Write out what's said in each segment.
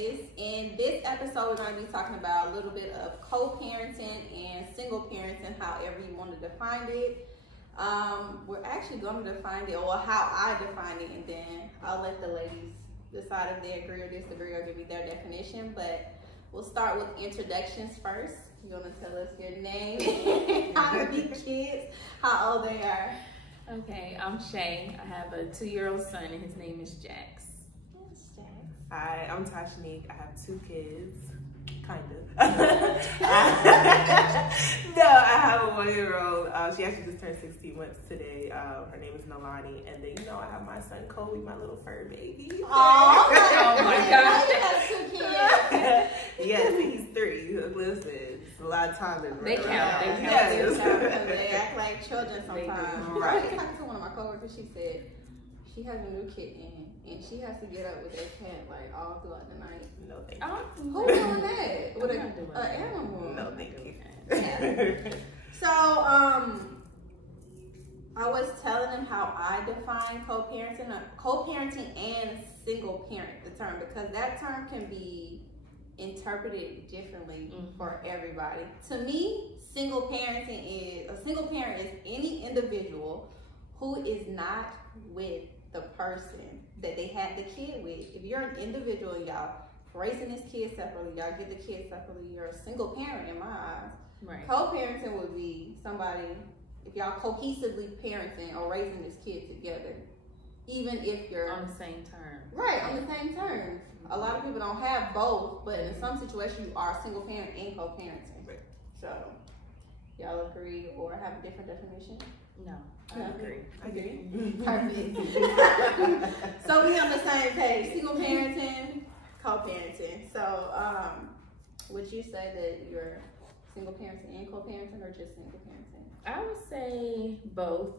Candace. In this episode, we're going to be talking about a little bit of co-parenting and single parenting, however you want to define it. We're actually going to define it, or how I define it, and then I'll let the ladies decide if they agree or disagree or give me their definition. But we'll start with introductions first. You want to tell us your name, how many kids, how old they are? Okay, I'm Shay. I have a 2-year-old son, and his name is Jax. Yes, Jax. Hi, I'm Tashanique. I have 2 kids. Kind of. No, I have a 1-year-old. She actually just turned 16 months today. Her name is Nalani. And then, I have my son, Kobe, my little fur baby. Oh my God. You have 2 kids. Yes, he's 3. Listen, it's a lot of time. They count. Yes. They act like children sometimes. Right. I was talking to one of my coworkers. She said she has a new kitten and she has to get up with that cat like all throughout the night. No, thank you. Who's doing that? With an animal? No, thank you. Yeah. So, I was telling them how I define co-parenting and single parent, the term, because that term can be interpreted differently for everybody. To me, a single parent is any individual who is not with the person that they had the kid with. If you're an individual and y'all raising this kid separately, y'all get the kid separately, you're a single parent in my eyes. Right. Co-parenting would be somebody, if y'all cohesively parenting or raising this kid together, even if you're on the same term. Right, on the same terms. A lot of people don't have both, but in some situations you are a single parent and co-parenting. Right. So, y'all agree or have a different definition? No, I agree. Perfect. So we on the same page. Single parenting, co-parenting. So, would you say that you're single parenting and co-parenting, or just single parenting? I would say both.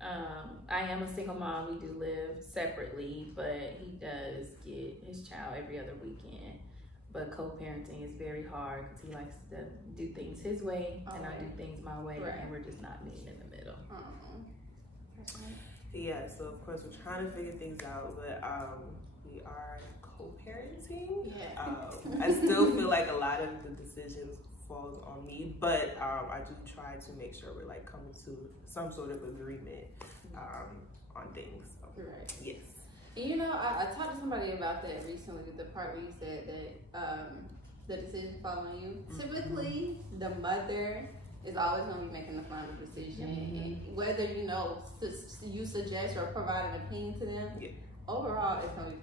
I am a single mom. We do live separately, but he does get his child every other weekend. But co-parenting is very hard because he likes to do things his way and I do things my way, and we're just not meeting in the middle. Yeah, so of course we're trying to figure things out, but we are co-parenting. Yeah. I still feel like a lot of the decisions falls on me, but I do try to make sure we're like coming to some sort of agreement on things. So, right. Yes. And I talked to somebody about that recently, the part where you said that the decision falls on you. Typically, the mother is always going to be making the final decision. And whether you suggest or provide an opinion to them, overall it's going to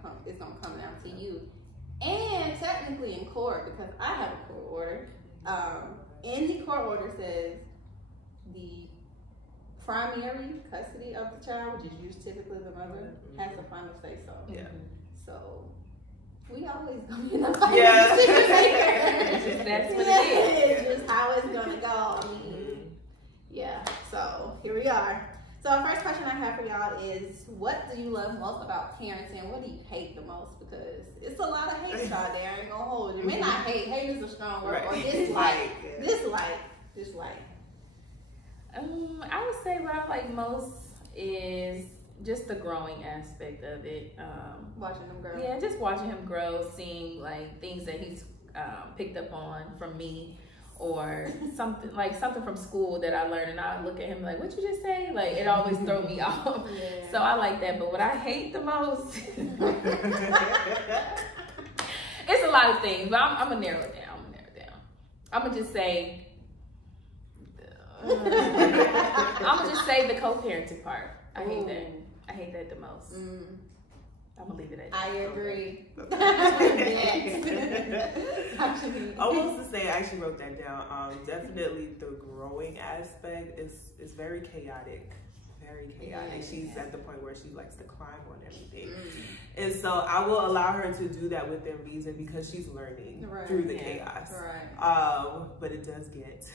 come down to you. And technically in court, because I have a court order, in the court order says the primary custody of the child, which is usually typically the mother, has the final say so. Yeah. So we always gonna be in the final decision maker. That's what it is. It's just how it's gonna go. I mean, yeah. So here we are. So our first question I have for y'all is, what do you love most about parenting? What do you hate the most? Because it's a lot of hate out there. I ain't gonna hold you. May not hate. Hate is a strong word. Or dislike. Dislike. I would say what I like most is just the growing aspect of it. Watching them grow. Yeah, just watching him grow, seeing like things that he's picked up on from me, or something from school that I learned, and I look at him like, "What you just say?" Like it always throws me off. Yeah. So I like that. But what I hate the most, it's a lot of things. But I'm gonna narrow it down. I'm gonna just say. I'm gonna just say the co-parenting part. I hate that. I hate that the most. I'm gonna leave it at that. I agree. Almost to say, I actually wrote that down. Definitely the growing aspect is very chaotic. Very chaotic. Yeah. She's at the point where she likes to climb on everything. And so I will allow her to do that within reason because she's learning through the chaos. Right. But it does get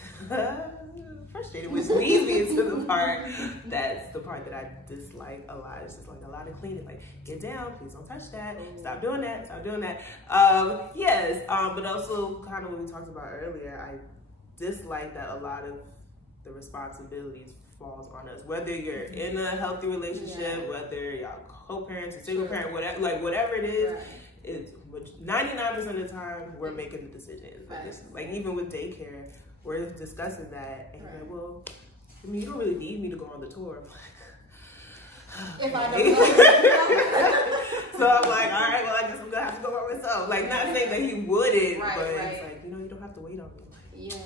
frustrated, which leads me to the part that's the part that I dislike a lot. It's just like a lot of cleaning, like get down, please don't touch that, stop doing that, stop doing that. But also kind of what we talked about earlier, I dislike that a lot of the responsibilities falls on us, whether you're in a healthy relationship, whether y'all co-parents or single parent, whatever, like whatever it is, it's 99% of the time we're making the decisions. Like even with daycare, we're discussing that, and like, well, I mean, you don't really need me to go on the tour. If I don't know. So I'm like, all right, well, I guess I'm gonna have to go by myself. Like, not saying that he wouldn't, right, but right. it's like, you know, you don't have to wait on me. Like, yeah.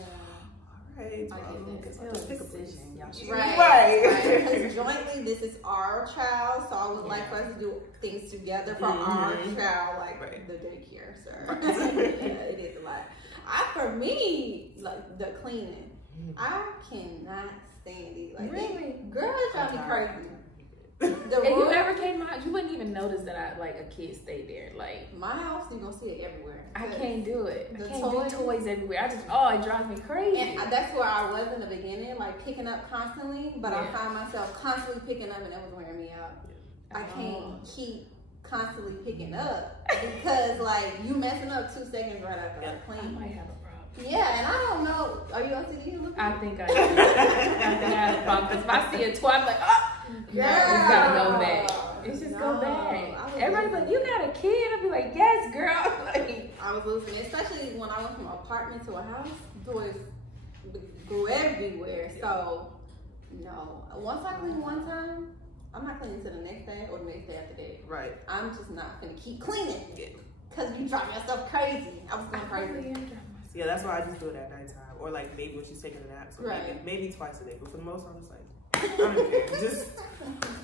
All right, I'll just pick a decision. Right. Because jointly, this is our child, so I would like for us to do things together for our child, like the daycare, sir. Yeah, it is a lot. For me, like the cleaning, I cannot stand it. Like, really? Girl, it drives me crazy. If you ever came out, you wouldn't even notice that a kid stayed there. Like my house, you're gonna see it everywhere. I can't do it. The I can't do toys everywhere. It drives me crazy. And that's where I was in the beginning, like picking up constantly. But I found myself constantly picking up, and that was wearing me out. I can't keep constantly picking up because like you messing up 2 seconds right after I clean. I might have a problem. Yeah, and I don't know. Are you OCD? I think I do. I think I have a problem because if I see a toy, I'm like, oh. Girl, it's gotta go bad. It's just go bad. Everybody's like, you got a kid? I'll be like, yes, girl. Like, I was losing it, especially when I went from apartment to a house. Toys grew everywhere. So, no. Once I clean one time, I'm not cleaning until the next day or the next day after that. Right. I'm just not gonna keep cleaning because you drive yourself crazy. I was going crazy. Yeah, that's why I just do it at nighttime, or like maybe when she's taking a nap. So maybe twice a day, but for the most, I'm just like. I don't care. Just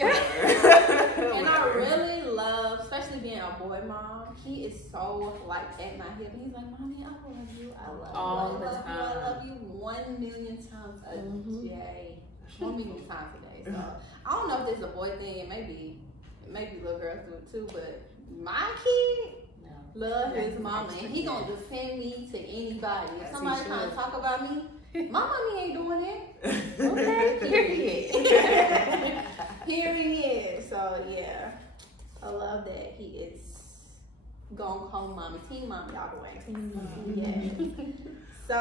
and I really love, especially being a boy mom. He is so like at my hip. He's like, "Mommy, I love you. I love you. All the time. I love you 1 million times a day. 1 million times a day." So I don't know if it's a boy thing. It may be little girls do it too. But my kid love his mama, and he gonna defend me to anybody. If somebody trying to talk about me. My mommy ain't doing it. Okay, period. Period. So yeah, I love that he is going home, mommy, team mommy all the way. Yeah. So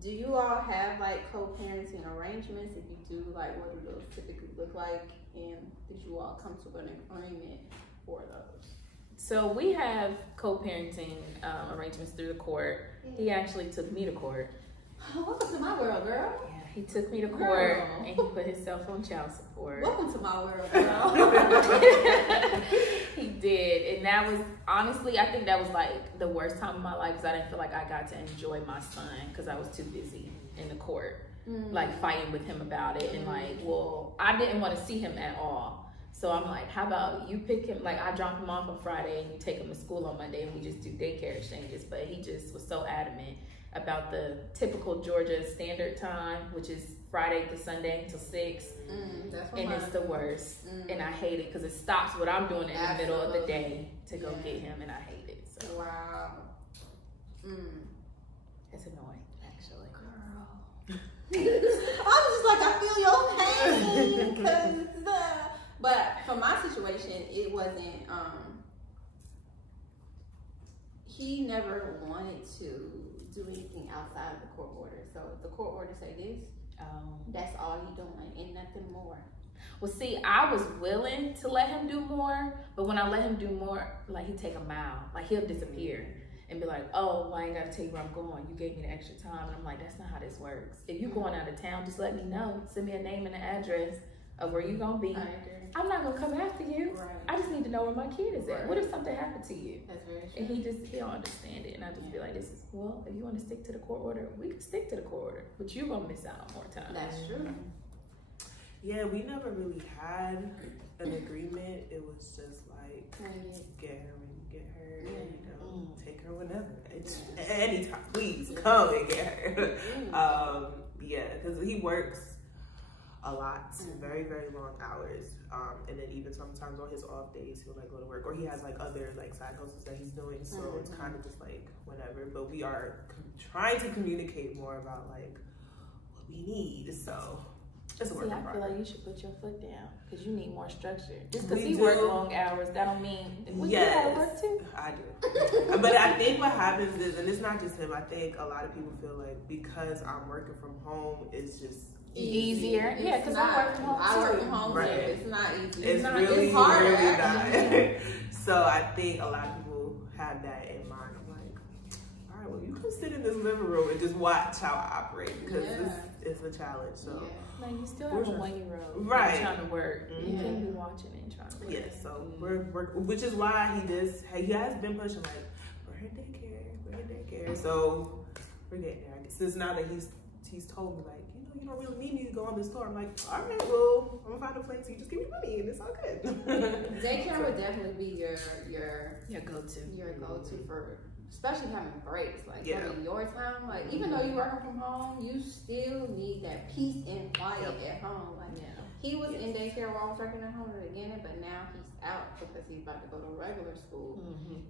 do you all have like co-parenting arrangements? If you do, like what do those typically look like? And did you all come to an agreement for those? So we have co-parenting arrangements through the court. He actually took me to court. Welcome to my world, girl. Yeah, he took me to court and he put himself on child support. Welcome to my world, girl. He did, and that was honestly, I think that was like the worst time of my life because I didn't feel like I got to enjoy my son because I was too busy in the court, like fighting with him about it, and like, well, I didn't want to see him at all. So I'm like, how about you pick him? Like I drop him off on Friday and you take him to school on Monday, and we just do daycare exchanges. But he just was so adamant about the typical Georgia standard time, which is Friday to Sunday until 6. And it's the worst. And I hate it because it stops what I'm doing in the middle of the day to go get him, and I hate it. So. Wow. It's annoying, actually. Girl. I'm just like, I feel your pain. But for my situation, it wasn't, he never wanted to do anything outside of the court order. So if the court order say this, that's all he doing and nothing more. Well, see, I was willing to let him do more, but when I let him do more, like he'd take a mile, like he'll disappear and be like, "Oh, well, I ain't got to tell you where I'm going. You gave me the extra time." And I'm like, "That's not how this works. If you're going out of town, just let me know. Send me a name and an address of where you're gonna be. I'm not gonna come after you. Right. I just need to know where my kid is at. What if something happened to you?" That's very true. And he don't understand it. And I just be like, "This is, well, if you want to stick to the court order, we can stick to the court order, but you're gonna miss out on more time." That's true. Yeah, we never really had an agreement. It was just like, get her when you get her, you know, take her whenever. It's anytime, please come and get her. Yeah, because he works a lot, very, very long hours. And then even sometimes on his off days, he'll like go to work, or he has like other like side hustles that he's doing. So it's kind of just like whatever. But we are trying to communicate more about like what we need. So it's a work in progress. I feel like you should put your foot down because you need more structure. Just because he works long hours, that don't mean you gotta work too. I do. But I think what happens is, and it's not just him. I think a lot of people feel like because I'm working from home, it's just easier. Yeah, because I work from home too. I work from home too. It's not easy. It's really, harder. really not. So I think a lot of people have that in mind. I'm like, all right, well, you can sit in this living room and just watch how I operate because it's a challenge. So like you still have a 1-year-old right trying to work. You can't be watching and trying to work. Yeah, so we're which is why he has been pushing like we're in daycare. So we're getting there. Since now that he's told me like, you don't really need me to go on the store. I'm like, all right, well, I'm gonna find a place. You just give me money and it's all good. Daycare would definitely be your go-to for, especially having breaks. Like in your time, like even though you're working from home, you still need that peace and quiet at home. Like he was in daycare while I was working at home at the beginning, but now he's out because he's about to go to regular school.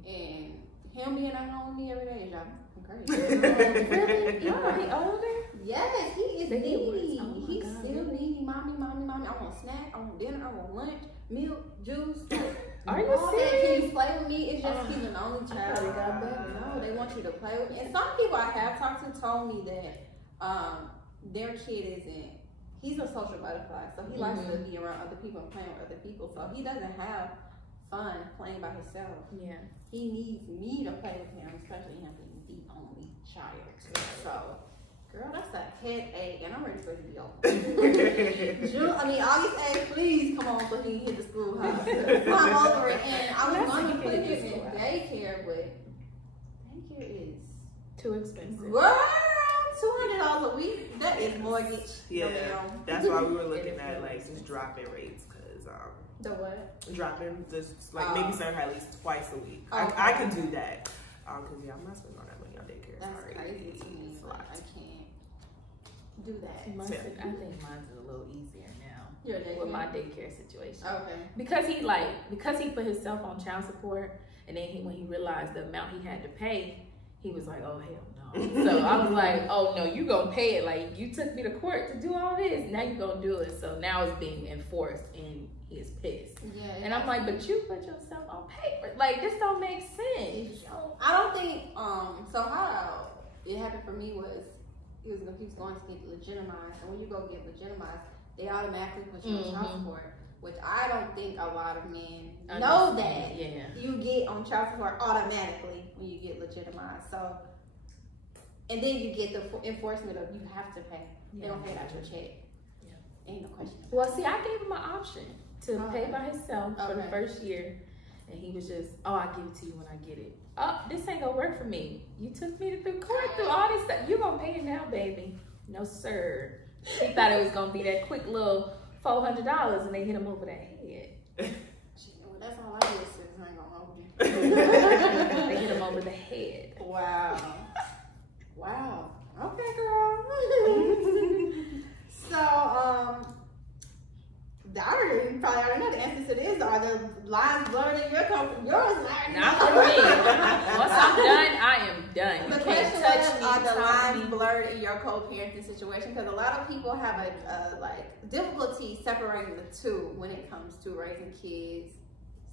And him being at home with me every day is driving crazy. Really? He older? Yes, he is needy. Oh He's still needy. Mommy. I want snack. I want dinner. I want lunch, milk, juice. Are you all serious? That. Can you play with me? It's just he's an only child. No, they want you to play with me. And some people I have talked to told me that their kid isn't. He's a social butterfly, so he likes to be around other people and playing with other people. So he doesn't have fun playing by himself. Yeah. He needs me to play with him, especially him being the only child. So, girl, that's a headache, and I'm ready for it to be over. August 8th, please come on so he can hit the schoolhouse. I'm over it, and I was going to put him in daycare, but daycare is too expensive. Girl, $200 a week. That is mortgage. Yeah, that's why we were looking at like just dropping rates because the what? Dropping just like maybe send her at least twice a week. Okay. I can do that because I'm not spending all that money on daycare. That's Sorry. crazy to me. I can't do that. I think mine's a little easier now with my daycare situation. Okay. Because he put himself on child support, and then when he realized the amount he had to pay, he was like, oh hell no. So I was like, oh no, you gonna pay it. Like you took me to court to do all this, now you gonna do it. So now it's being enforced, and he is pissed. Yeah. And I'm like, but you put yourself on paper. Like this don't make sense. I don't think so how it happened for me was he was going to get legitimized, and when you go get legitimized, they automatically put you on child support, which I don't think a lot of men know that. Yeah. You get on child support automatically when you get legitimized. So, and then you get the enforcement of you have to pay. They don't pay it out your check. Yeah. Ain't no question. Well, see, I gave him an option to pay by himself for the first year, and he was just, I'll give it to you when I get it. Oh, this ain't gonna work for me. You took me through court, through all this stuff. You gonna pay it now, baby? No, sir. He thought it was gonna be that quick little $400, and they hit him over the head. Well, that's all I did, sis. I ain't gonna hold you. They hit him over the head. Wow. Okay, girl. So, you probably already know the answer to this. Are the lines blurred in your company? Yours not. Not for me. Once I'm done, I am done. The question was, are the lines blurred in your co-parenting situation? Because a lot of people have a difficulty separating the two when it comes to raising kids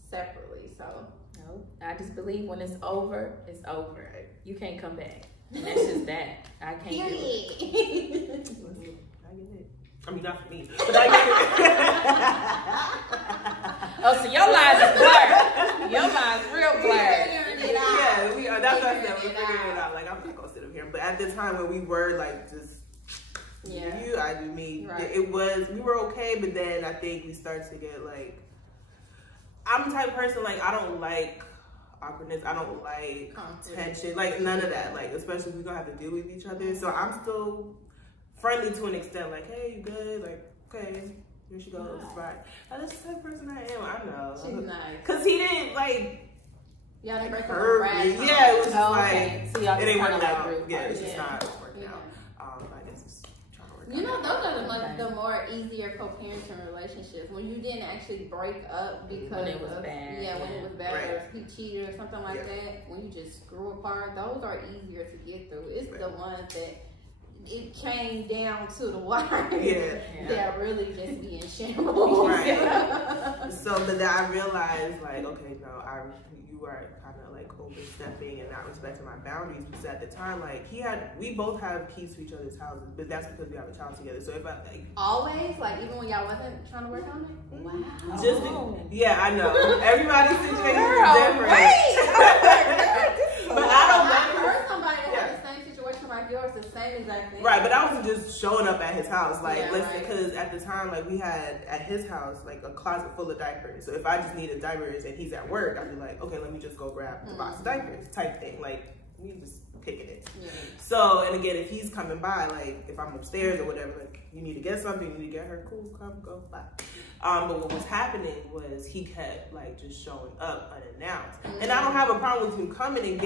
separately. So no, I just believe when it's over, it's over. You can't come back. And that's just that. I can't do it. I get it. I mean, not for me, but I get it. Oh, so your lines is blurred. Your lines real blurred. Yeah, we are. That's what I said. We're figuring it out. Like, I'm not gonna sit up here. But at the time when we were like just, it was, we were okay. But then I think we started to get like, I'm the type of person like I don't like awkwardness. I don't like tension. Like none of that. Like especially if we're gonna have to deal with each other. So I'm still friendly to an extent, like, hey, you good? Like, okay, here she goes, right. That's the type of person I am, I know. She's nice. Because he didn't, like, y'all didn't break up. Yeah, it was just like, so it ain't working out. Yeah, it's just not working out. I guess it's trying to work out. You know, those are the more easier co-parenting relationships. When you didn't actually break up because when it was bad. Yeah, when it was bad, or he cheated or something like that. When you just grew apart, those are easier to get through. It's the ones that it came down to the wire that really just be in shambles. Right. So, but then I realized, like, okay, no, you are kind of like overstepping and not respecting my boundaries. Because at the time, like, we both have keys to each other's houses, but that's because we have a child together. So if I always, like, even when y'all wasn't trying to work on it. Wow. I know everybody's situation is different. Wait. back then. Right, but I wasn't just showing up at his house. Like, Yeah, listen, right. because at the time, like, we had at his house, like, a closet full of diapers. So if I just needed diapers and he's at work, I'd be like, okay, let me just go grab the box of diapers type thing. Like, we just picking it. Yeah. So, and again, if he's coming by, like, if I'm upstairs or whatever, like, you need to get something, you need to get her, cool, come, go, bye. But what was happening was he kept, like, just showing up unannounced. And I don't have a problem with him coming and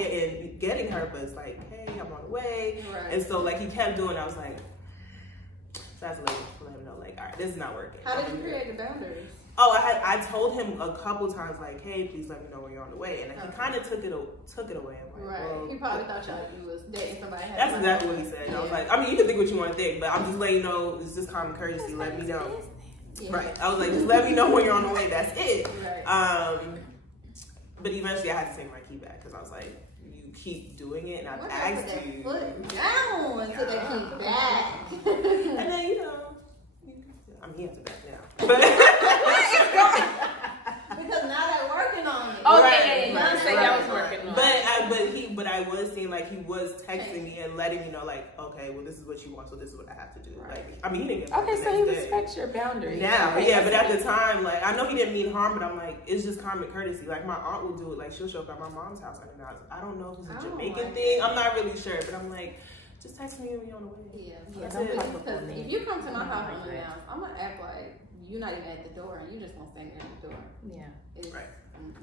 getting her, but it's like, hey, I'm on the way. Right. And so, like, he kept doing it. I was like, so I had to let him know, like, all right, this is not working. How did you create the boundaries? Oh, I told him a couple times, like, hey, please let me know when you're on the way. And he kind of took it away. I'm like, Right. well, He probably thought you was dating somebody. that's exactly what he said. And I was like, I mean, you can think what you want to think, but I'm just letting you know, it's just common courtesy. Let me know. Yeah. Right. I was like, just let me know when you're on the way. That's it. Right. But eventually I had to take my key back because I was like, you keep doing it, and I've asked you. Foot down until they keep back. And then, you know, I mean, he has to back now. Because now they're working on it. Oh, Right, yeah. You say that was working on. But I was seeing, like, he was texting me and letting me know, like, okay, well, this is what you want, so this is what I have to do. Like, I mean, he didn't get Okay, the so he next day. respects your boundaries. Now, Okay. yeah, but at the time, like, I know he didn't mean harm, but I'm like, it's just common courtesy. Like, my aunt will do it. Like, she'll show up at my mom's house unannounced. I don't know if it's a Jamaican thing. I'm not really sure, but I'm like, just text me when you're on the way. Yeah. don't pop up Because on me. if you come to my house Like that. unannounced, I'm gonna act like you're not even at the door and you just gonna stand there at the door. Yeah, It's, Right.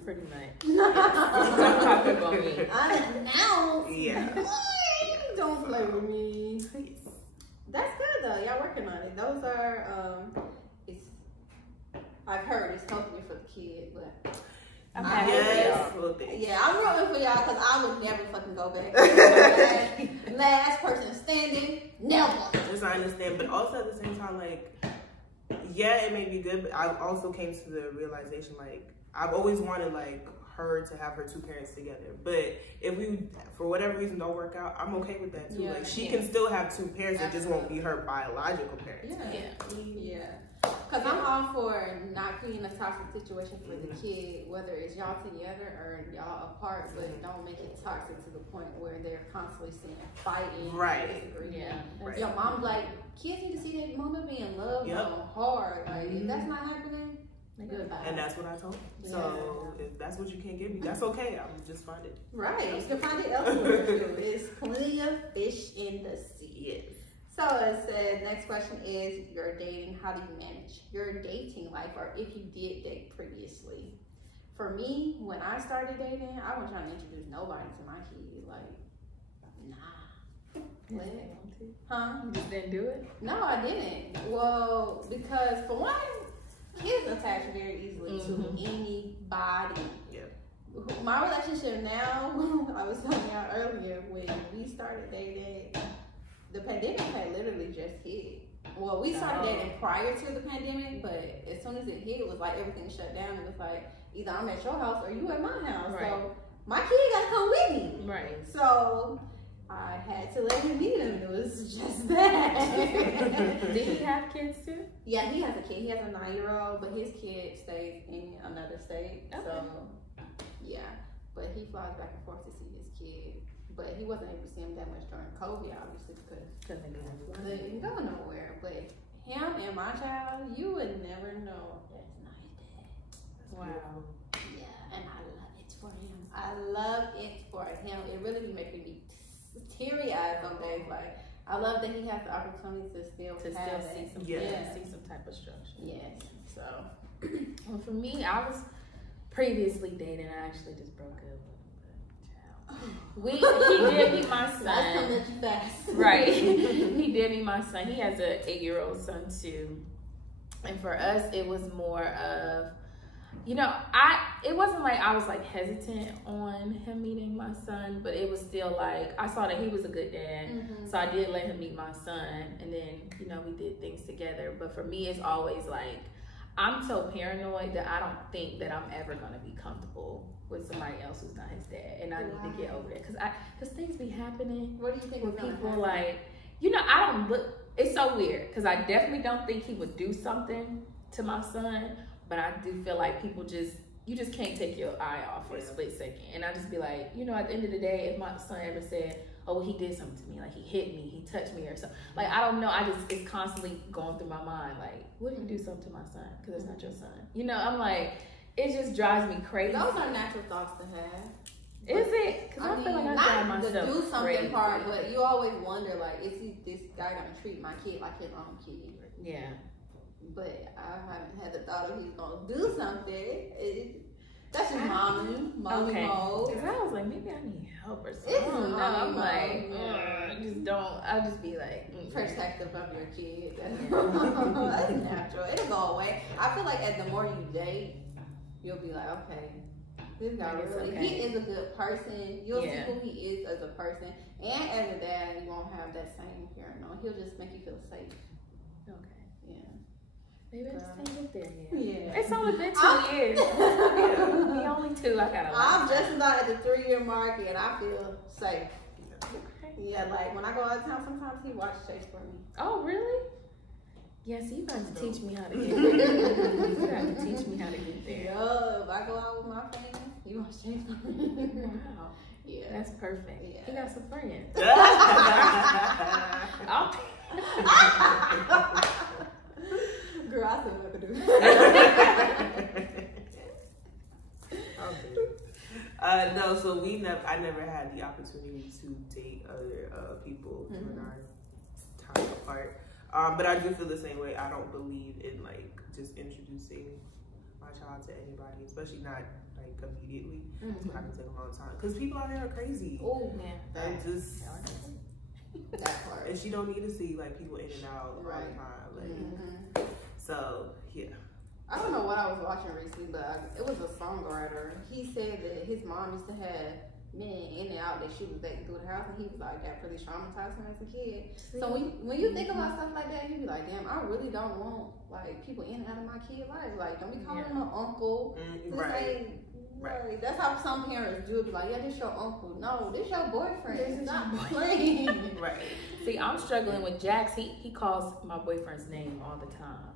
pretty much. Don't Pop up on me. unannounced. Yeah. Don't play with me. That's good though. Y'all working on it. Those are it's. I've heard it's healthier for the kid, but I'm happy Yes. Well, thanks. yeah, I'm rooting for y'all because I would never fucking go back. Last person standing, never. Yes, I understand, but also at the same time, like, yeah, it may be good, but I also came to the realization, like, I've always wanted, like, her to have her two parents together, but if we, for whatever reason, don't work out, I'm okay with that too. Yeah, like, she can still have two parents, it just won't be her biological parents. Yeah. Because I'm all for not creating a toxic situation for the kid, whether it's y'all together or y'all apart, but don't make it toxic to the point where they're constantly saying fighting. Right. Yeah. Right. Your mom's like, kids need to see their mama being loved on hard. Like, if that's not happening, goodbye. And that's what I told him. So if that's what you can't give me, that's okay. I'll just find it. Right. You can find it elsewhere too. There's plenty of fish in the sea. Yes. So it said, next question is, you're dating, how do you manage your dating life, or if you did date previously? For me, when I started dating, I wasn't trying to introduce nobody to my kid. Like, nah. What? Huh? You just didn't do it? No, I didn't. Well, because for one, kids attach very easily to anybody. Yeah. My relationship now, I was telling y'all earlier, when we started dating, the pandemic had literally just hit. Well, we started dating prior to the pandemic, but as soon as it hit, it was like everything shut down. It was like, either I'm at your house or you at my house. Right. So my kid got to come with me. Right. So I had to let him meet him. It was just that. Did he have kids too? Yeah, he has a kid. He has a 9-year-old, but his kid stays in another state. Okay. So, yeah. But he flies back and forth to see his kid. But he wasn't able to see him that much during COVID, obviously, because they didn't go nowhere. But him and my child, you would never know that's not his dad. Wow. Yeah, and I love it for him. I love it for him. It really be making me teary-eyed some days. Like, I love that he has the opportunity to still See some, see some type of structure. Yes. So, well, for me, I was previously dating. I actually just broke up. He did meet my son. that's coming at you fast. Right. He did meet my son. He has an 8-year-old son too. And for us, it was more of, you know, it wasn't like I was like hesitant on him meeting my son, but it was still like, I saw that he was a good dad. So I did let him meet my son. And then, you know, we did things together. But for me, it's always like, I'm so paranoid that I don't think that I'm ever going to be comfortable with somebody else who's not his dad. And I need to get over that. Because things be happening. What do you think? With people like, you know, I don't look, it's so weird. Because I definitely don't think he would do something to my son. But I do feel like people just you just can't take your eye off for a split second. And I just be like, you know, at the end of the day, if my son ever said, oh, well, he did something to me, like he hit me, he touched me or something. Like, I don't know, it's constantly going through my mind, like, what if you do something to my son? Because it's not your son. You know, I'm like, it just drives me crazy. Those are natural thoughts to have. Is it? Because I feel like I drive myself not the do something crazy. part, but you always wonder, like, is this guy gonna treat my kid like his own kid? Yeah. But I haven't had the thought of he's gonna do something. That's just mommy mode. Because I was like, maybe I need help or something. No, I'm like, I just don't. I'll just be like, protective of your kid. That's natural. It'll go away. I feel like the more you date, you'll be like, okay, this guy really, he is a good person. You'll see who he is as a person, and as a dad, you won't have that same fear. No, he'll just make you feel safe. Okay. Yeah. Maybe I just can't get there yet. Yeah. It's only been 2 years. The only 2 I got. I'm just about at the 3-year mark, and I feel safe. Okay. Yeah, like when I go out of town, sometimes he watches Chase for me. Oh, really? Yeah, so you got to teach me how to get there. You got to teach me how to get there. Yeah, if I go out with my friends, he watches Chase for me. Wow. Yeah. That's perfect. Yeah. He got some friends. Girl, I still never do. No, so I never had the opportunity to date other people during our time apart. But I do feel the same way. I don't believe in like just introducing my child to anybody, especially not like immediately. So I can take a long time because people out there are crazy. Oh man, that part. And she don't need to see like people in and out all the time. Like, so yeah. I don't know what I was watching recently, but it was a songwriter. He said that his mom used to have men in and out that she was dating through the house, and he was like, got pretty traumatized from as a kid. So when you think about stuff like that, you be like, damn, I really don't want like people in and out of my kid life. Like, don't be calling him an uncle. Right. That's how some parents do it. Be like, yeah, this your uncle. No, this your boyfriend. Stop playing. Right. See, I'm struggling with Jax. He calls my boyfriend's name all the time.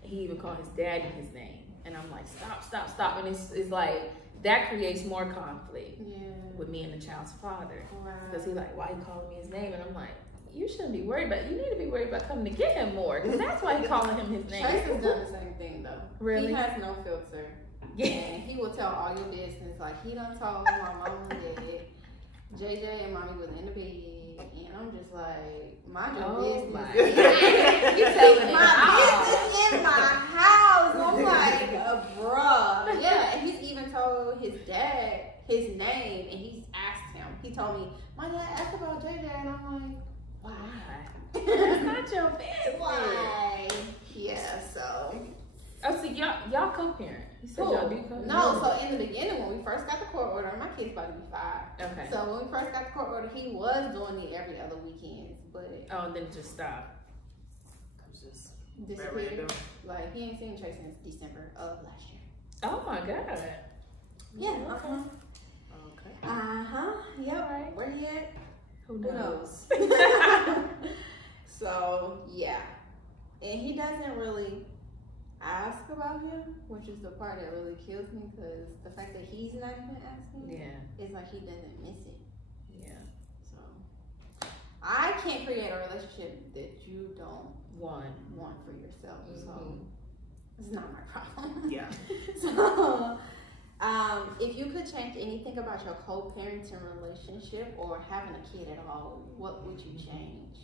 He even called his daddy his name. And I'm like, stop. And it's like, that creates more conflict with me and the child's father. Because he's like, why you calling me his name? And I'm like, you shouldn't be worried about it. You need to be worried about coming to get him more. Because that's why he's calling him his name. Chase has done the same thing, though. Really? He has no filter. Yeah. And he will tell all your business. Like, he done told my mom and dad, JJ and mommy was in the bed. And I'm just like, mind your business. You telling my business in my house. I'm like, bruh. Yeah, and he's even told his dad his name, and he's asked him. He told me, my dad asked about JJ, and I'm like, why? It's not your business. Why? Yeah, so. Oh, so y'all co-parent. You said y'all do co-parent? No, so in the beginning, when we first got the court order, my kid's about to be 5. Okay. So when we first got the court order, he was doing it every other weekend, but then it just stopped. Just disappeared. Like, he ain't seen Chase since December of last year. Oh my God. Yeah. Okay. Yep. Right. Where he at? Who knows? So yeah, and he doesn't really ask about him, which is the part that really kills me, because the fact that he's not even asking, it's like he doesn't miss it. Yeah. So I can't create a relationship that you don't want for yourself. So it's not my problem. Yeah. So if you could change anything about your co-parenting relationship or having a kid at all, what would you change?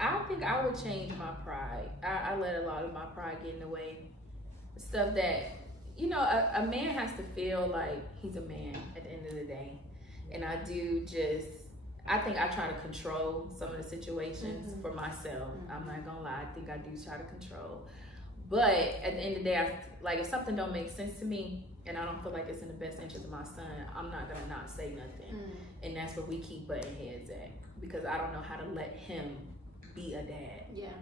I think I would change my pride. I let a lot of my pride get in the way. Stuff that, you know, a man has to feel like he's a man at the end of the day. And I think I try to control some of the situations for myself. I'm not gonna lie, I think I do try to control. But at the end of the day, if something don't make sense to me and I don't feel like it's in the best interest of my son, I'm not gonna not say nothing. And that's where we keep butting heads at, because I don't know how to let him be a dad. Yeah.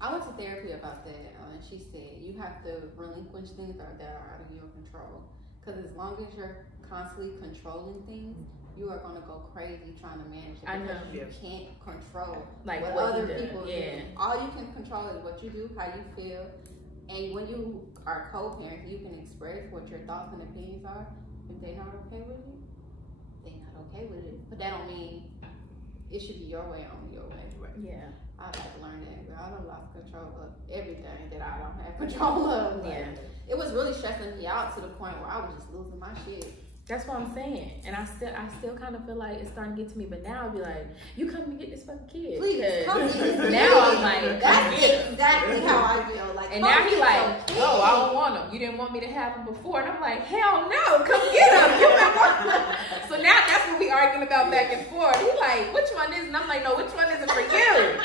I went to therapy about that, and she said you have to relinquish things that are out of your control. Because as long as you're constantly controlling things, you are gonna go crazy trying to manage it. I know. You can't control Like what what other he does. people do. All you can control is what you do, how you feel, and when you are co-parents, you can express what your thoughts and opinions are. If they're not okay with it, they're not okay with it. But that don't mean it should be your way, only your way. Right. Yeah. I've had to learn that. I done lost control of everything that I don't have control of. Yeah. It was really stressing me out to the point where I was just losing my shit. That's what I'm saying, and I still kind of feel like it's starting to get to me. But now I'll be like, "You come to get this fucking kid." Please come get it. Now I'm like, that's exactly how I feel. Like, and now he like, "Oh, I don't want him. You didn't want me to have him before." And I'm like, "Hell no, come get him." You been wanting. So now that's what we arguing about back and forth. He like, "Which one is?" And I'm like, "No, which one is it for you?"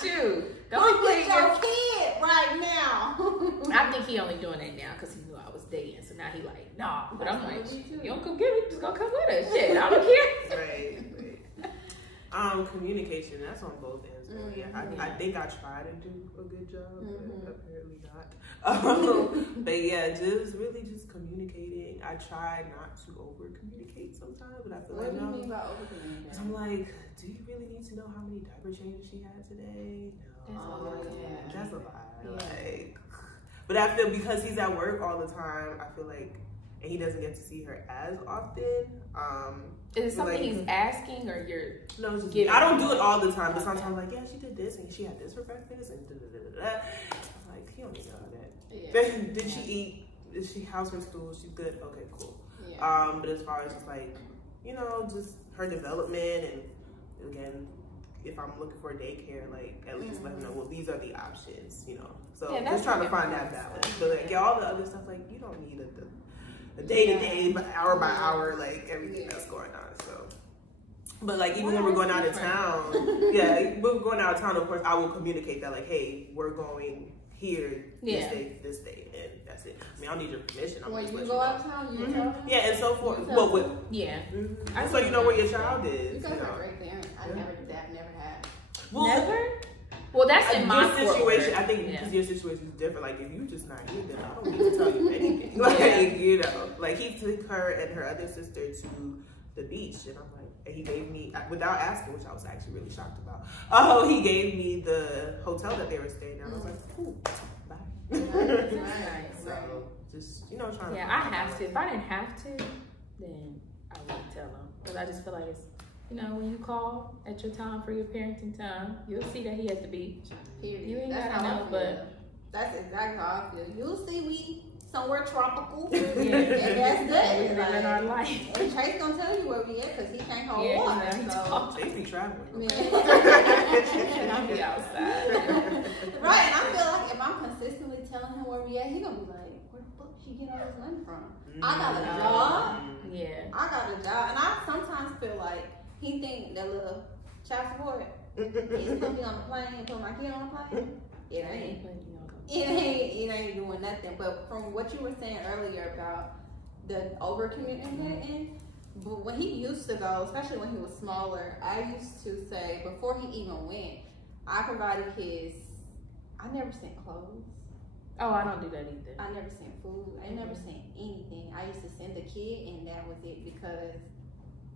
Shoot, don't get your kid right now. I think he only doing that now because he knew I was dating. So now he like, nah. But I'm like, you don't come get me, just gonna come with us. Shit, I don't care. Right. Communication, that's on both ends. Really. I think I try to do a good job, but apparently not. But yeah, just communicating. I try not to over communicate sometimes, but I feel what like do you mean by over communicating? I'm like, do you really need to know how many diaper changes she had today? No. That's a lie. Yeah. Like, but I feel because he's at work all the time, I feel like, and he doesn't get to see her as often. Is it something like, he's asking or you're? No, it's just, I don't do it all the time, but sometimes I'm like, yeah, she did this and she had this for breakfast and da da da da. I'm like, he don't need to know that. Yeah. Did she eat? Is she how's her stool? She's good. Okay, cool. Yeah. But as far as just like, you know, just her development and again, if I'm looking for daycare, like at least let them know, well, these are the options, you know. So just trying to find that balance. But like, all the other stuff, like you don't need a day to day, hour by hour, like everything that's going on. So, but like even when we're going out of town, we're going out of town. Of course, I will communicate that, like, hey, we're going here this day, and that's it. I mean, I don't need your permission. When you go out of town, you tell them? Yeah, and so forth. So you know where your child is. You guys are great parents. I never did that. Never had. Well, never. Well, that's in my situation. I think because your situation is different. Like if you just not here, then I don't need to tell you anything. Like you know, like he took her and her other sister to the beach, and I'm like, and he gave me without asking, which I was actually really shocked about. Oh, he gave me the hotel that they were staying at. I was like, cool, bye. Nice. So just trying to. Yeah, I have to. If I didn't have to, then I wouldn't tell him because I just feel like it's. You know, when you call at your time for your parenting time, you'll see that he at the beach. Period. You ain't that's gotta know, but that's exactly how I feel. You'll see we somewhere tropical. Yeah, and that's good. We're living our life. And Chase gonna tell you where we at because he can't hold water. So they be traveling. And I'll be outside. Right, and I feel like if I'm consistently telling him where we at, he gonna be like, where the fuck she get all this money from? I got a job. Yeah. I got a job, and I sometimes feel like he think that little child support is put me on the plane and put my kid on the plane. It ain't doing nothing. But from what you were saying earlier about the over communicating, but when he used to go, especially when he was smaller, I used to say before he even went, I provided his. I never sent clothes. Oh, I don't do that either. I never sent food. I never sent anything. I used to send the kid, and that was it because.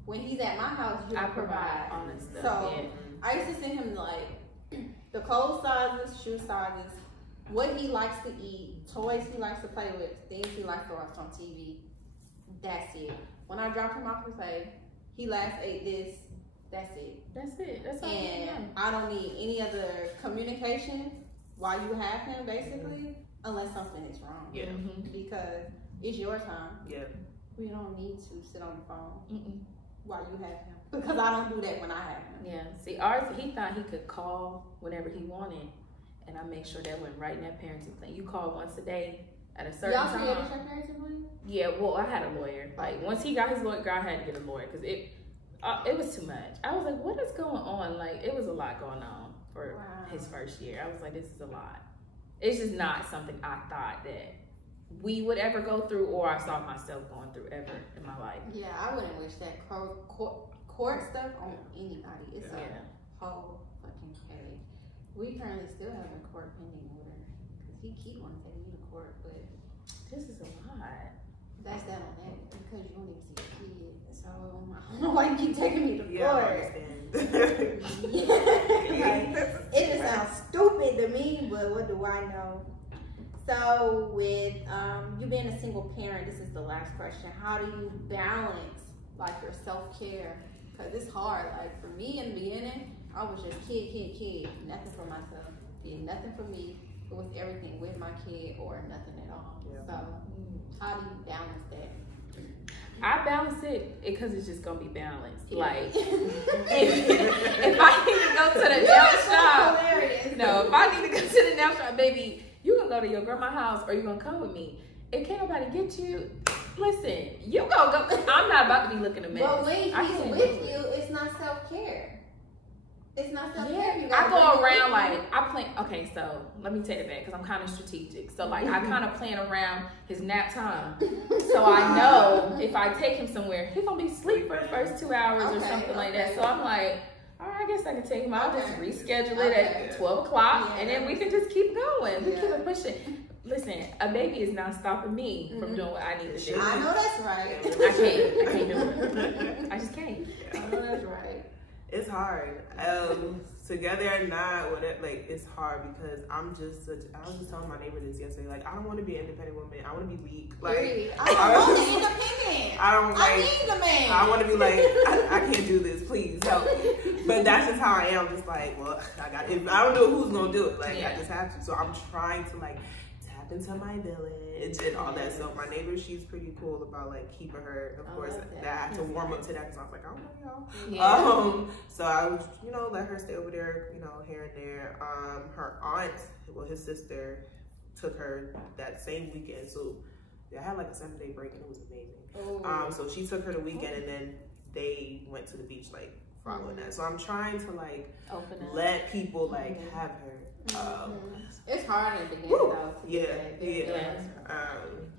When he's at my house, I provide. Honest stuff. So I used to send him like the clothes sizes, shoe sizes, what he likes to eat, toys he likes to play with, things he likes to watch on TV. That's it. When I drop him off and say he last ate this, that's it. That's it. That's all. And I don't need any other communication while you have him, basically, unless something is wrong. Yeah. Because it's your time. Yeah. We don't need to sit on the phone. While you have him, because I don't do that when I have him. Yeah, see, ours, he thought he could call whenever he wanted, and I make sure that went right in that parenting plan. You call once a day at a certain time. Y'all created your parenting plan? Yeah, well, I had a lawyer. Like once he got his lawyer, I had to get a lawyer because it was too much. I was like, what is going on? Like it was a lot going on for his first year. I was like, this is a lot. It's just not something I thought that we would ever go through, or I saw myself going through ever in my life. Yeah, I wouldn't wish that court stuff on anybody. It's a whole fucking headache. We currently still have a court pending order because he keep wanting to take me to court, but this is a lot. That's that on that because you don't even see your kid. So I don't know why you keep taking me to Yeah, I court. understand. It just sounds stupid to me, but what do I know? So with you being a single parent, this is the last question. How do you balance Like your self-care, because it's hard. Like for me in the beginning, I was just kid, nothing for myself, did nothing for me. It was everything with my kid or nothing at all. Yeah. So how do you balance that? I balance it because it's just gonna be balanced. Yeah. Like if I need to go to the nail shop, if I need to go to the nail shop, baby, you gonna go to your grandma's house or you gonna come with me. If can't nobody get you, listen, you gonna go. I'm not about to be looking a mess. But when I he's can't with do it. you, it's not self-care. It's not self-care. Yeah, You I gotta go bring it around with like I plan. Okay, so let me take it back because I'm kind of strategic. So like I kind of plan around his nap time, so I know if I take him somewhere, he's gonna be asleep for the first 2 hours or Okay, something like that. okay. So I'm like, all right, I guess I can take him. I'll just Okay. reschedule it Okay. at 12 o'clock, Yeah. and then we can just keep going. We keep Yeah. it pushing. Listen, a baby is not stopping me from doing what I need to do. I know that's right. I can't do it. I just can't. I know that's right. It's hard. Together or not, whatever. Like it's hard because I was just telling my neighbor this yesterday. Like I don't want to be an independent woman. I want to be weak. Like I want to be independent. I don't like. I need a man. I want to be like I can't do this. Please help me. But that's just how I am. Just like well, if I don't do it, who's gonna do it? Like I just have to. So I'm trying to like tap into my village and all that. So my neighbor, she's pretty cool about like keeping her. Of course, that I had to warm up to that because I was like, I don't know y'all. Yeah. So I would, let her stay over there, here and there. Her aunt, his sister, took her that same weekend. So I had like a 7-day break and it was amazing. So she took her the weekend and then they went to the beach like following that. So I'm trying to like let people like have her. It's hard at the beginning though. Yeah.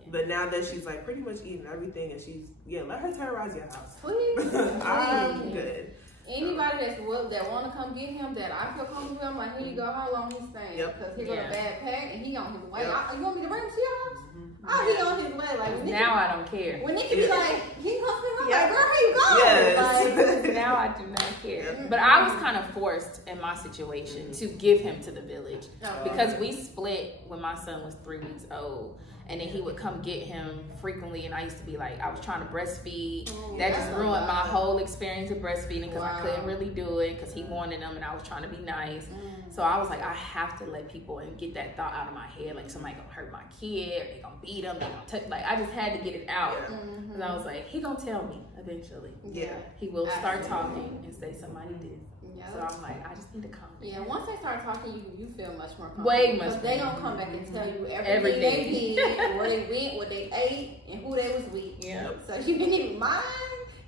But now that she's like pretty much eating everything and she's let her terrorize your house. Please. I'm good. Anybody that want to come get him that I feel comfortable with, I'm like, here you go, how long he's staying? Because he got a bad pack and he on his way. You want me to bring him to your house? Oh, he on his way. Like now I don't care. When Nikki be like, he comes to me, I'm like, girl, here you go. Like, now I do not care. But I was kind of forced in my situation to give him to the village because we split when my son was 3 weeks old. And then he would come get him frequently, and I used to be like, I was trying to breastfeed. That just ruined my whole experience of breastfeeding because I couldn't really do it because he wanted them, and I was trying to be nice. So I was like, I have to let people and get that thought out of my head, like somebody gonna hurt my kid, or they gonna beat him, they gonna touch. Like I just had to get it out because I was like, he gonna tell me eventually. He will start talking and say somebody did. So I'm like, I just need to calm down. Once they start talking, you feel much more comfortable. Way much more. They gonna come back and tell you everything they did, where they went, what they ate, and who they was with. So you can even mine.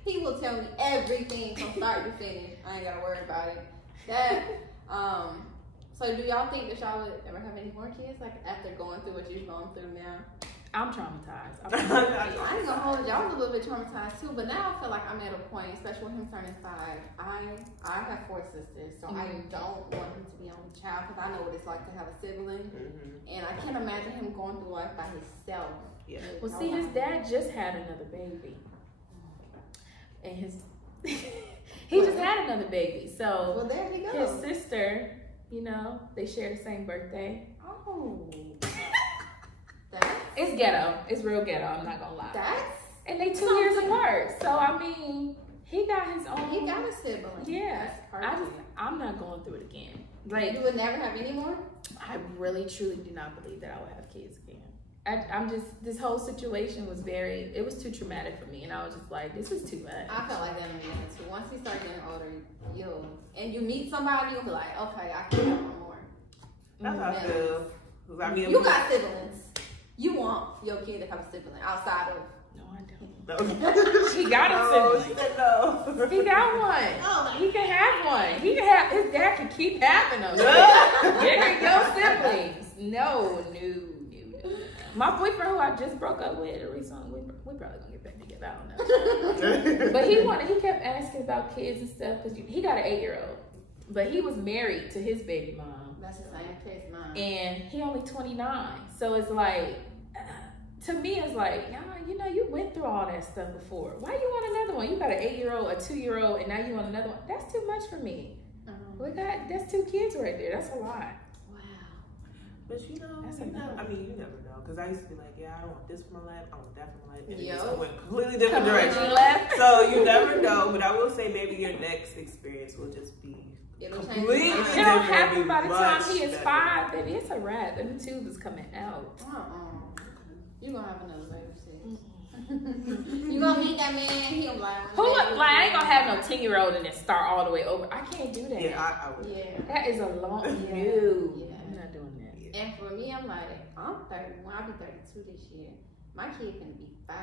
He will tell me everything from start to finish. I ain't gotta worry about it. That. So do y'all think that y'all would ever have any more kids? Like after going through what you're going through now? I'm traumatized. I ain't gonna hold you. I was a little bit traumatized too, but now I feel like I'm at a point, especially with him turning 5. I have 4 sisters, so I don't want him to be only child because I know what it's like to have a sibling, and I can't imagine him going through life by himself. Well, see, his dad just had another baby, and he just had another baby. So there he goes. His sister, they share the same birthday. Oh. It's ghetto. It's real ghetto. I'm not gonna lie. And they 2 years apart. So I mean, he got his own. He got a sibling. Yeah. I'm not going through it again. Like you would never have any more. I really truly do not believe that I would have kids again. I'm just this whole situation was it was too traumatic for me, and I was just like, this is too much. I felt like that in the beginning too. Once you start getting older, you meet somebody, you'll be like, okay, I can't have no more. That's how I feel. I mean, you got siblings. You want your kid to have a sibling outside of. No, I don't. He got a sibling. No. He got one. Oh. He can have one. He can have. His dad can keep having them. There you go, siblings. No. My boyfriend, who I just broke up with recently, we probably gonna get back together. I don't know. But he kept asking about kids and stuff because he got an 8-year-old, but he was married to his baby mom. That's the same case, mine. And he only 29, so it's like to me, it's like, nah, you know, you went through all that stuff before. Why you want another one? You got an 8-year-old, a 2-year-old, and now you want another one. That's too much for me. That's 2 kids right there. That's a lot. Wow. But you know, That's you enough. I mean, you never know. Because I used to be like, yeah, I don't want this for my life. I want that for my life. And it Yo. just went completely different direction. Left. So you never know. But I will say maybe your next experience will just be It'll change completely your It life. don't different. happen by the time Much he is better. 5, baby. It's a wrap. Them tubes is coming out. You gonna have another baby, sis. You gonna meet that man, he gonna be like, Who like I ain't gonna have no 10-year-old and then start all the way over. I can't do that. Yeah, I would. Yeah. That is a long no. Yeah. I'm not doing that. Yeah. And for me, I'm like, I'm 31. I'll be 32 this year. My kid can be 5.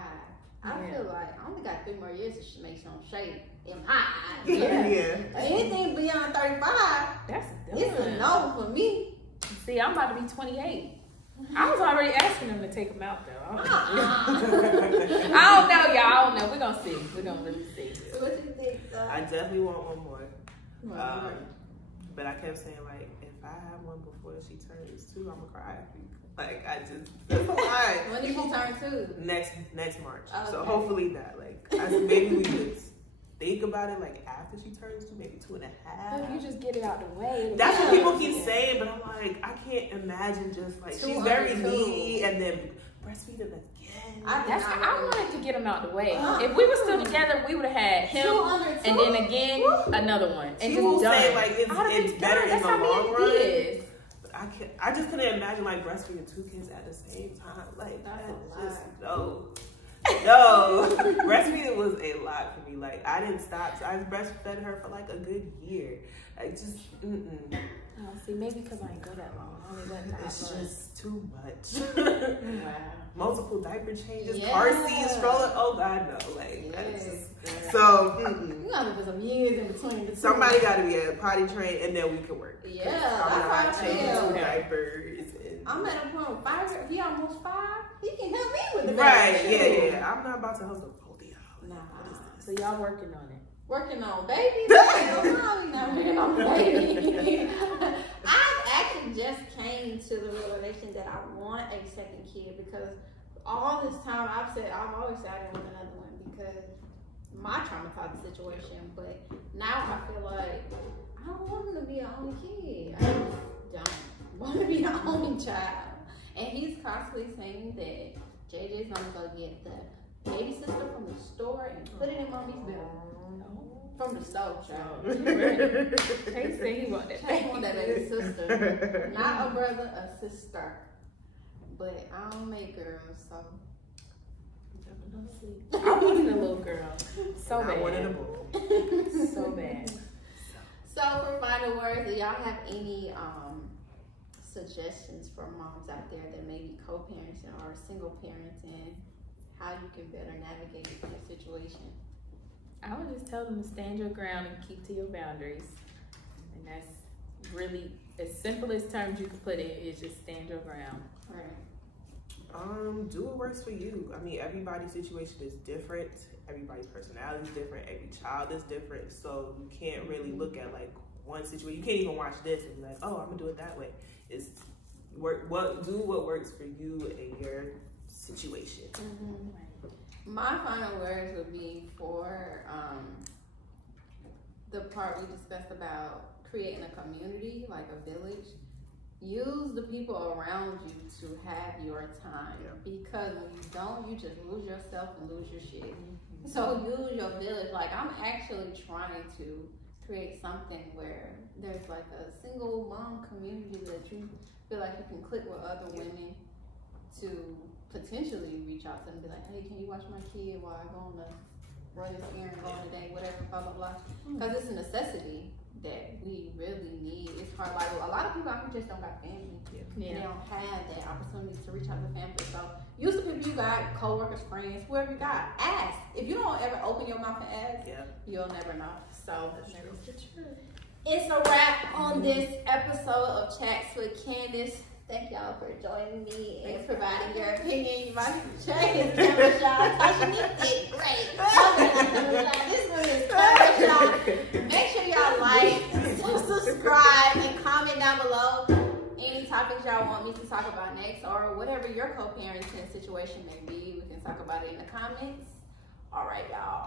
I Yeah. feel like I only got 3 more years to make some shape in my eyes. Yeah. Anything beyond 35, That's it's a no for me. See, I'm about to be 28. I was already asking them to take them out though. I don't know, y'all. I don't know. We're gonna see. We're gonna really see. What you think, I definitely want one more. Well, But I kept saying, like, if I have one before she turns 2, I'm gonna cry. Like, I just, that's a lot. when did she turn 2? Next March. Oh, So okay. hopefully that, like, maybe we just think about it, like, after she turns 2, maybe 2.5. If you just get it out the way. That's what Yeah. people keep saying, but I'm like, I can't imagine just, like, Two she's very under two. needy and then breastfeeding again. I wanted to get them out the way. If we were still together, we would have had him, 2 under 2? and then again another one, and People just done. say, like, it's better in That's the how long it run. is. I just couldn't imagine like breastfeeding 2 kids at the same time. Like That's just a no. Breastfeeding was a lot for me. Like I didn't stop. So I breastfed her for like a good year. Like just Oh, see, maybe because I ain't go that long. I only went 5 it's months. just too much. Wow. Multiple diaper changes, Yeah. car seats, stroller. Oh God, no. Like Yes, that's just girl. so. You gotta put some years in between the two. Somebody got to be a potty trained, and then we can work. 'Cause Yeah, I'm not that's how I changing feel. 2 diapers. And, I'm at a point with 5. He almost 5. He can help me with the right? baby. Yeah. I'm not about to help the both of y'all. Nah. What is this? So y'all working on it. Working on baby. No, we not working on baby. I actually just came to the realization that I want a second kid because all this time I've always said I didn't want another one because my traumatizing situation. But now I feel like I don't want him to be an only kid. I just don't want to be the only child. And he's constantly saying that JJ's gonna go get the baby sister from the store and put it in mommy's belly. From the stove, child. Chase said he want that Chase want that baby baby. sister. Not a brother, a sister. But I don't make girls, so. I wanted a little girl. So I wanted a bad. boy. So bad. So for final words, do y'all have any suggestions for moms out there that may be co-parenting or single parents and how you can better navigate your situation? I would just tell them to stand your ground and keep to your boundaries. And that's really as simple as terms you can put it is just stand your ground. Right. Do what works for you. I mean, everybody's situation is different. Everybody's personality is different. Every child is different. So you can't really look at like one situation. You can't even watch this and be like, oh, I'm gonna do it that way. It's do what works for you and your situation. Mm-hmm. My final words would be for the part we discussed about creating a community, like a village. Use the people around you to have your time. Yeah. Because when you don't, you just lose yourself and lose your shit. So use your village. Like I'm actually trying to create something where there's like a single mom community that you feel like you can click with other women to potentially reach out to them and be like, hey, can you watch my kid while I go on the run this errand, go on a date, whatever, blah, blah, blah. Because it's a necessity that we really need. It's hard. Like a lot of people out here just don't got family. They don't have that opportunity to reach out to family. So use the people you got, co-workers, friends, whoever you got. Ask. If you don't ever open your mouth and ask, you'll never know. So it's a wrap on this episode of Chats with Candace. Thank y'all for joining me and providing your opinion. You might check his camera shot. Tasha did great. This one is camera shot. Make sure y'all like, subscribe, and comment down below any topics y'all want me to talk about next or whatever whatever your co-parenting situation may be, we can talk about it in the comments. All right, y'all.